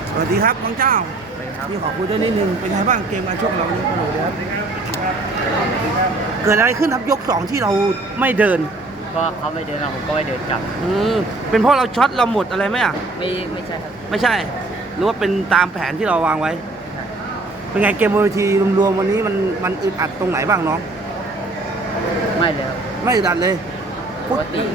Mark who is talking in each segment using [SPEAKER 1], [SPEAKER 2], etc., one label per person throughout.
[SPEAKER 1] สวัสดีครับน้องเจ้าพี่ขอคุยด้วยนิดนึงเป็นไงบ้างเกมการชกเราวันนี้โอ้โหครับเกิดอะไรขึ้นครับยก2ที่เราไม่เดิน
[SPEAKER 2] ก็เขาไม่เดินผมก็ไม่เดินกลับ
[SPEAKER 1] เป็นเพราะเราช็อตเราหมดอะไรไหมอ่ะ
[SPEAKER 2] ไม่ใช่ครับ
[SPEAKER 1] ไม่ใช่หรือว่าเป็นตามแผนที่เราวางไว้เป็นไงเกมบนเวทีรวมๆวันนี้มันอึดอัดตรงไหนบ้างน้อง
[SPEAKER 2] ไม่เลยครับ
[SPEAKER 1] ไม่อึดอัดเลย
[SPEAKER 2] ปกติ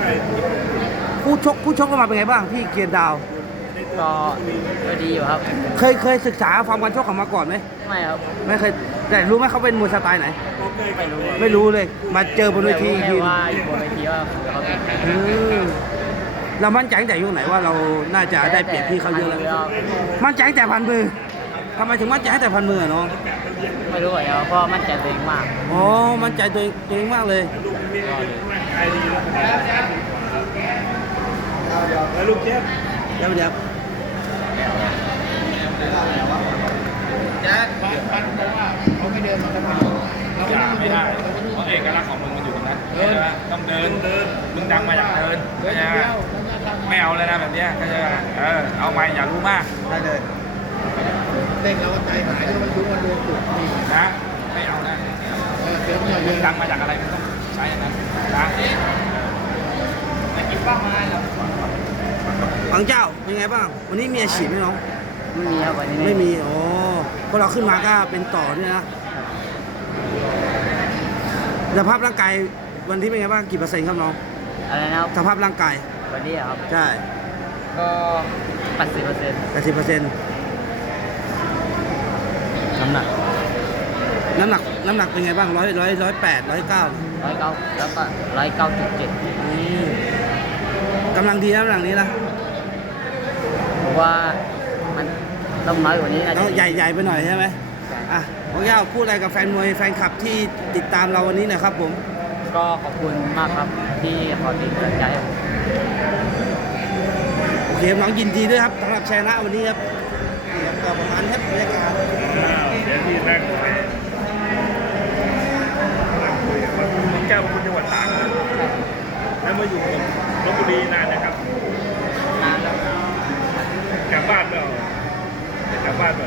[SPEAKER 1] คู่ชกก็มาเป็นไงบ้างพี่เกียรติดาว
[SPEAKER 2] ก็ดีอยู่ครับ
[SPEAKER 1] เคยศึกษาฟอร์มการชกเขามาก่อนไหม
[SPEAKER 2] ไม่ครับ
[SPEAKER 1] ไม่เคยแต่รู้ไหมเขาเป็นมวยสไตล์ไหนไม่รู้เลยมาเจอบนเวที
[SPEAKER 2] ทีว่าบนเวทีว่าเขาเป็น
[SPEAKER 1] เรามั่นใจตั้งแต่ยุคไหนว่าเราน่าจะได้เปรียบพี่เขาเยอะแล้วมั่นใจตั้งแต่พันมือทำไมถึงมั่นใจตั้งแต่พันมือน้อง
[SPEAKER 2] ไม่รู้เหรอเพราะมั่นใจตัวเองมาก
[SPEAKER 1] อ๋อมั่นใจตัวเองมากเลย
[SPEAKER 3] แล้วลูกเจี๊ยบ
[SPEAKER 1] เดี๋ยว
[SPEAKER 3] แจ๊คพันเพราะว่าเขาไม่เดินมาทำไมเราไม่ได้เพราะเอกลักษณ์ของมึงมันอยู่ตรงนั้นต้องเดินมึงดังมาจากเดินไม่เอาเลยนะแบบนี้ก็จะเอาไปอย่ารู้มากได้เลยเด็กเราใจหายด้วยมันรู้ว่าโดนจุดนะไม่เอานะมึงดังมาจากอะไรมึงต้องใช้อย่างนั้นนะไม่กินบ้างไหมหร
[SPEAKER 1] อบางเจ้าเป็นไงบ้างวันนี้มีอาชีพไหมน้อง
[SPEAKER 2] ไม่มีครับวันนี้
[SPEAKER 1] ไม่มีโอ้พอเราขึ้นมาก็เป็นต่อด้วยนะสภาพร่างกายวันที่เป็นไงบ้างกี่เปอร์เซ็นต์ครับน้อง
[SPEAKER 2] อะไรนะครับ
[SPEAKER 1] สภาพร่างกาย
[SPEAKER 2] วันนี้ครับ
[SPEAKER 1] ใช่
[SPEAKER 2] ก็80%น้ำหนัก
[SPEAKER 1] เป็นไงบ้าง108 109
[SPEAKER 2] แล้วก็109.7
[SPEAKER 1] กำลังดีนะกำลังนี้นะ
[SPEAKER 2] ผมว่ามันต้องน้อยกว่านี้นะ
[SPEAKER 1] ใหญ่ไปหน่อยใช่ไหมอ่ะน้องย่าพูดอะไรกับแฟนมวยแฟนคลับที่ติดตามเราวันนี้นะครับผม
[SPEAKER 2] ก็ขอบคุณมากครับที่คอยติดตามใจ
[SPEAKER 1] โอเคน้องยินดีด้วยครับสำหรับชัยชนะวันนี้ครับนี่ครับก็ประมาณนี้บรรยากาศ
[SPEAKER 3] เดี๋ยวที่นั่งแก้วคุณจังหวัดตากแล้วมาอยู่ลพบุรีนานนะครับ
[SPEAKER 2] นานแล้ว
[SPEAKER 3] กลับบ้านเปล่ากลับบ้านเปล่า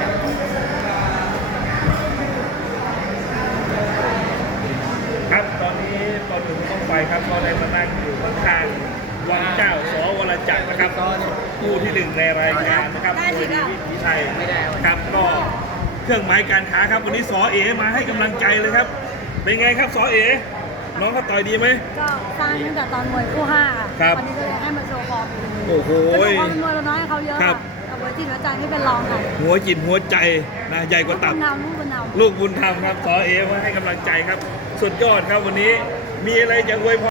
[SPEAKER 3] ครับตอนนี้ตอนถึงต้องไปครับก็ได้มานั่งอยู่ข้างๆวังเจ้าสวรจักรนะครับผู้ที่1ในรายการนะครับโดยวิถีชัยครับก็เครื่องหมายการค้าครับวันนี้สอเอมาให้กำลังใจเลยครับเป็นไงครับสอเอน้องเขาต่อยดีไหม
[SPEAKER 4] ก็สร้างตั้งแต่ตอนมวยคู่5
[SPEAKER 3] ครับ
[SPEAKER 4] วันนี้ก็เลยให้มาโชว์ฟอร์ม
[SPEAKER 3] โอ้โห
[SPEAKER 4] เป็นมวยเราน้อยเขาเยอะแต่หัวจิตหัวใจไม่เป็นรองค่ะ
[SPEAKER 3] หัวจิตหัวใจนะใหญ่กว่าตับลูกบุญธรรมครับสอเอมาให้กำลังใจครับสุดยอดครับวันนี้มีอะไรจะอวยพร